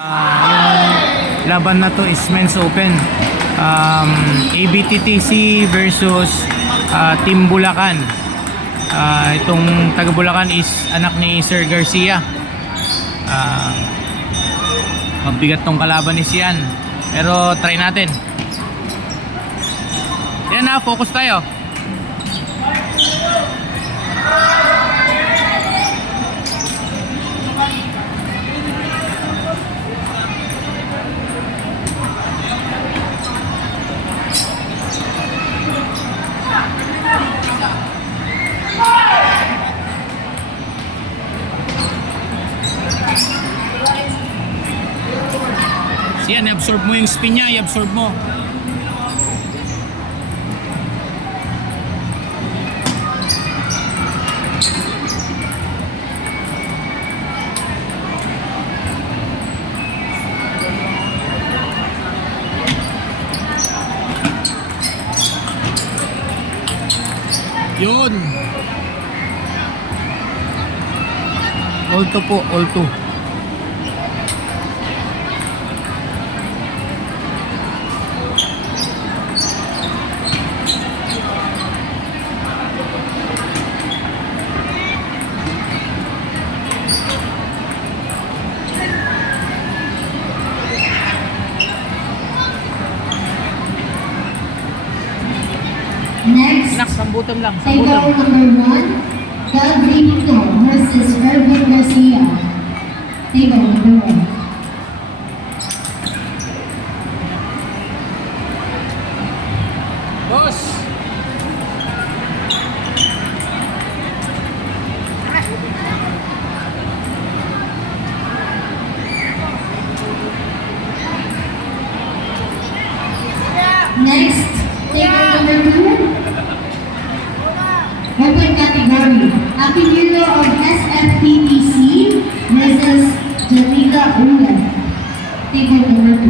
Yung laban na to is men's open. ABTTC versus Team Bulacan. Itong taga Bulacan is anak ni Sir Garcia. Mabigat tong kalaban ni Sian, pero try natin. Yan na, focus tayo. Yan, i-absorb mo yung spin niya, i-absorb mo. Yun. All to po, all to. Next, Sambutan lang, table sambutan. number 1, Doug Rito versus Ervin Garcia. Table number 1. Boss! Next, table number 2, open category. Apelyido of SFPTC versus Janika Ulan. Table number 2.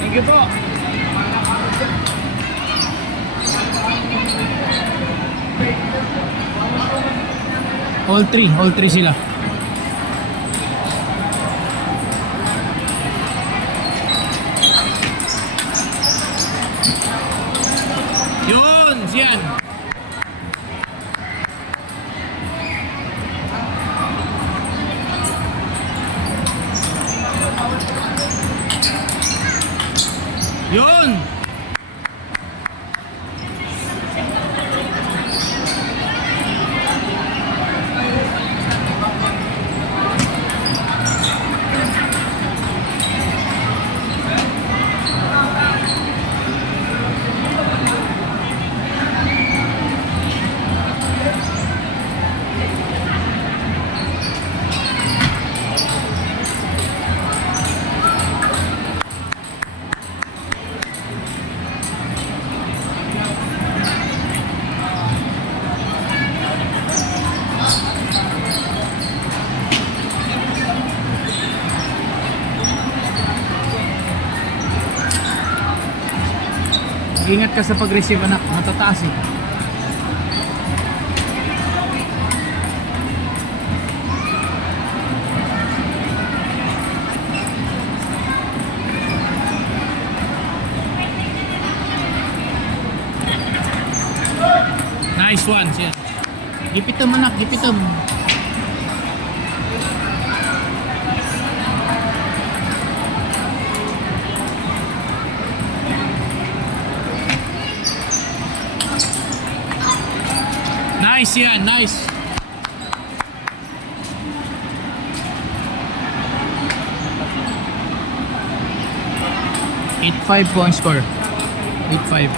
Thank you po. All three sila. Yun, siyan. Yun. Ingat ka sa pag-receive, anak, matataas eh. Nice one, siya. Gipitom, anak, gipitom. Nice yan, nice. Eight-5 po ang score. 8-5.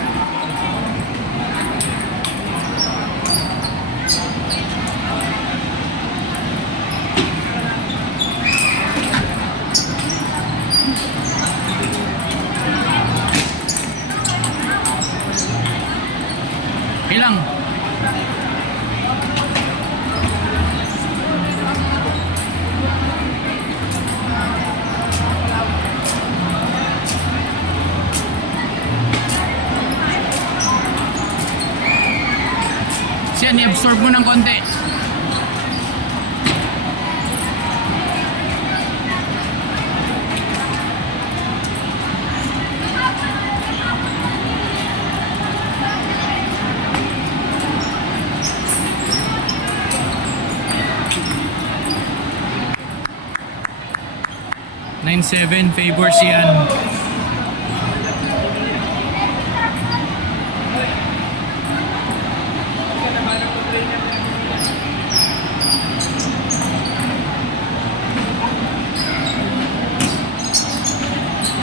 Ilang? Siyan, i-absorb mo ng konti. Nine seven favors yan.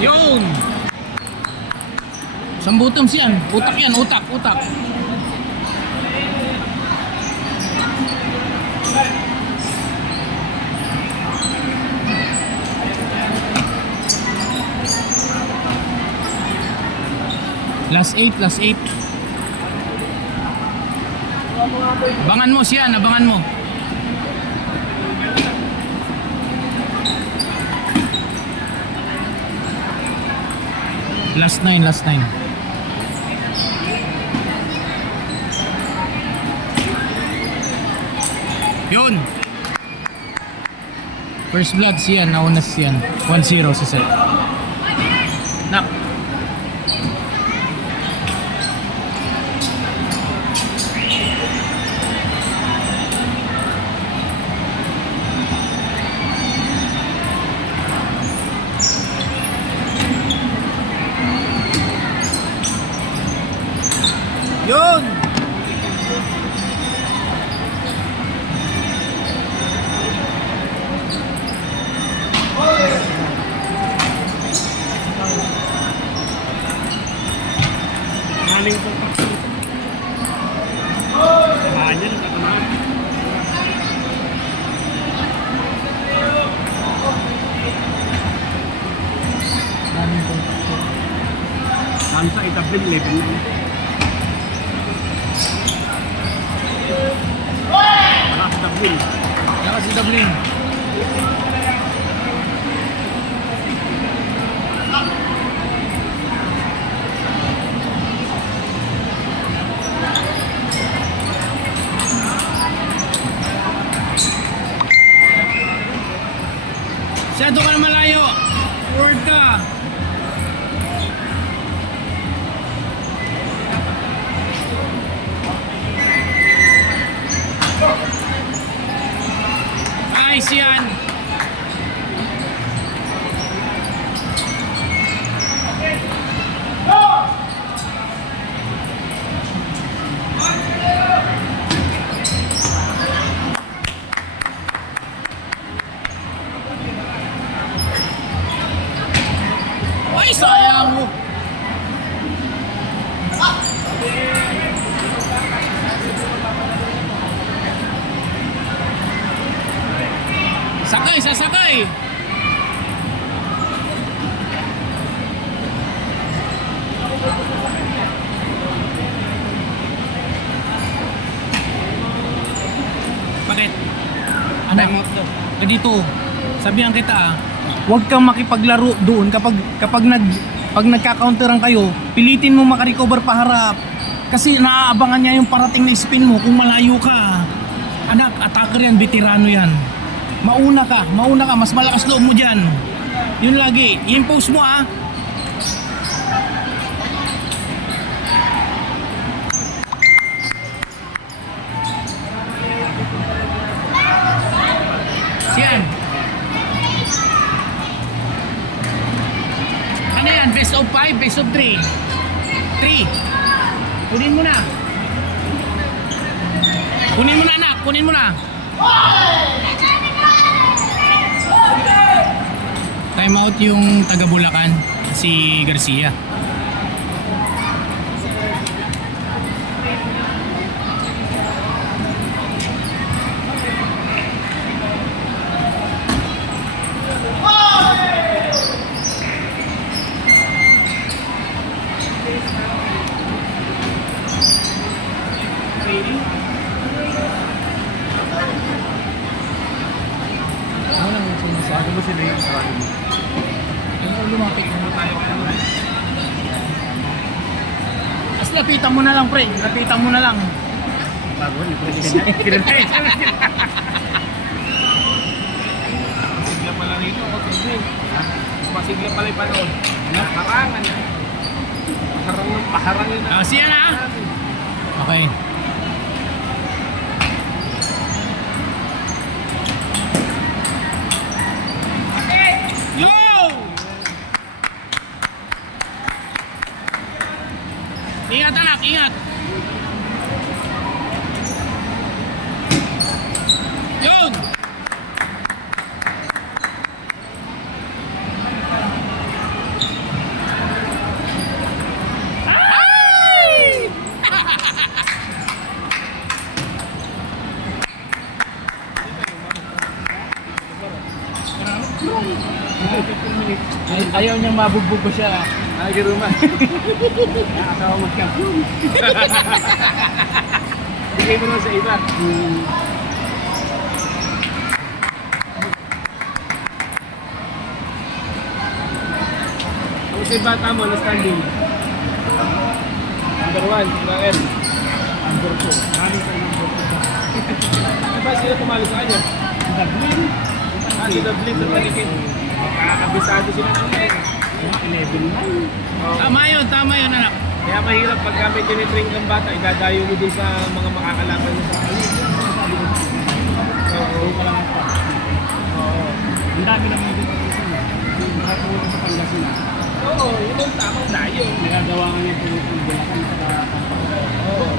Yun! Sambutom siyan. Utak yan, utak, utak. Last 8, last 8. Abangan mo siyan, abangan mo. Last 9, last 9. Yun. First blood siyan, nauna siyan. 1-0 sa set. Nak. Yun! Maling pong paksa nito. Kanya, nakatamaan. Maling pong paksa. Samsa itablin level na. Wala sa tablin. Wala si Dublin. Masyado ka na malayo. Forward ka. Nice yan. Ay, sayang mo. Sakay, sasakay. Bakit? Anak, dito, sabihan kita, huwag kang makipaglaro doon kapag nagka-counteran kayo, pilitin mo makarecover paharap. Kasi naaabangan niya yung parating na spin mo kung malayo ka. Anak, attacker yan, veterano yan. Mauna ka, mas malakas loob mo dyan. Yun lagi, i-impose mo ah. Siyan. Ano yan, best of 5, best of 3? 3. Kunin mo na. Kunin mo na anak, kunin mo na. Time out yung taga Bulacan, si Garcia. Bago mo sila yung sarado mo. Yung lumapit mo tayo. As lapitan mo na lang pre, lapitan mo na lang. bago ni President. Kinalain. Sigla pala rito, o tignan. Masigla pala yung panood. Harangan na. Paharang yun. Siya na. Okay. Yo! Ingat anak, ingat. Yun! Ay! Ayaw niyang mabugbog ko siya. Ay, giruma. Nakakasawa mag-camp. Bigay mo lang sa iba. Ang sa bata mo na standing. Number 1, bakit? Number 2. Kami sa number 2. Diba sila tumalo sa kanya? Dublin. Si Dublin sa paligid. Kakabisado sila ng 11-9. Tama yun anak. Kaya mahirap pagka may tinitrain kang bata, idadayo mo din sa mga makakalaban mo sa kalit. Oo, kalaman pa. Oo. Ang dami naman dito sa isa. Nakatuwa sa Pangasinan. Oo, yun ang tamang dayo. Nagagawa nga niya po yung Bulacan sa Tampa. Oo.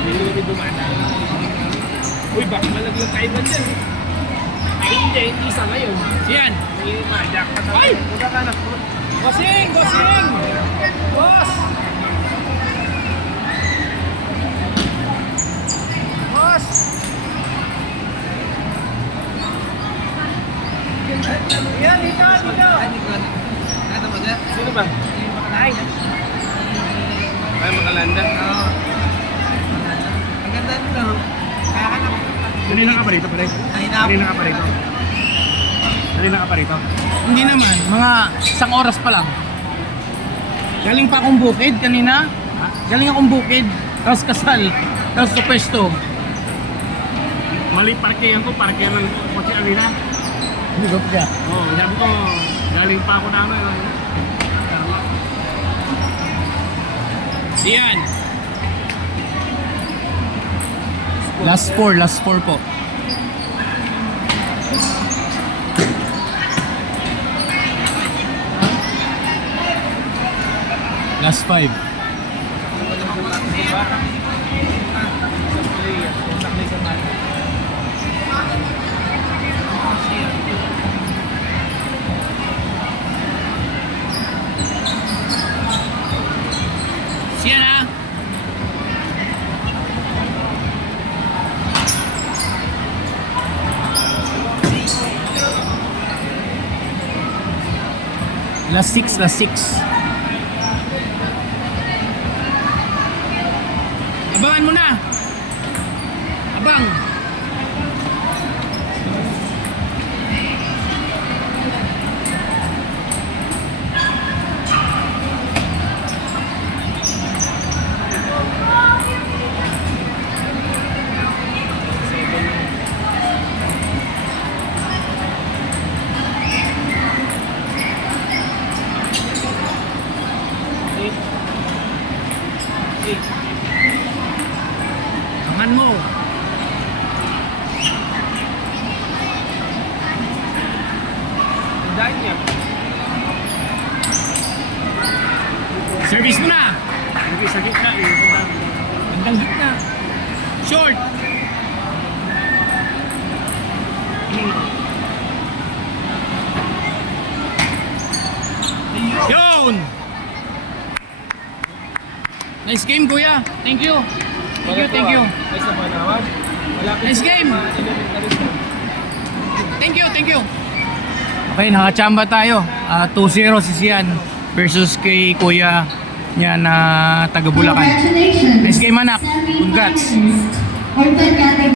Hindi dumada. Uy, baka malaglag tayo ba dyan? Ay, hindi isa ngayon. Yan. May majak pa tayo. Ay! Magkakanak po. Bossing! Bossing! Boss! Boss! Yan, dito! Sino ba? Ay! Ay, makalanda. Oo. Ang ganda nito. Kakakanap. Kanina ka pa rito, pare? Kanina ka pa rito? Kanina ka pa rito? Hindi naman, mga isang oras pa lang. Galing pa akong bukid kanina. Galing akong bukid, tapos kasal, tapos sa pwesto. Mali parkingan ko, parkingan ng kotse kanina. Hugap ka. Oo, sabi ko, galing pa ako namin. Tama. Yan. Last four po. Last 5. Siya na. Last 6. Abangan mo na. Abang. Angan mo. Tandaan niya. Service mo na. Hindi sa gitna eh. Tandaan mo. Bandang gitna. Short. Yun. Nice game, kuya. Thank you. Thank you. Ay, sa Manawan. Malapit Nice sa game. mga elementary school. Thank you. Okay, nakachamba tayo. 2-0 si Sian versus kay kuya niya na taga Bulacan. Congratulations. Nice game, anak. Semi-finalist, Congrats. Open category.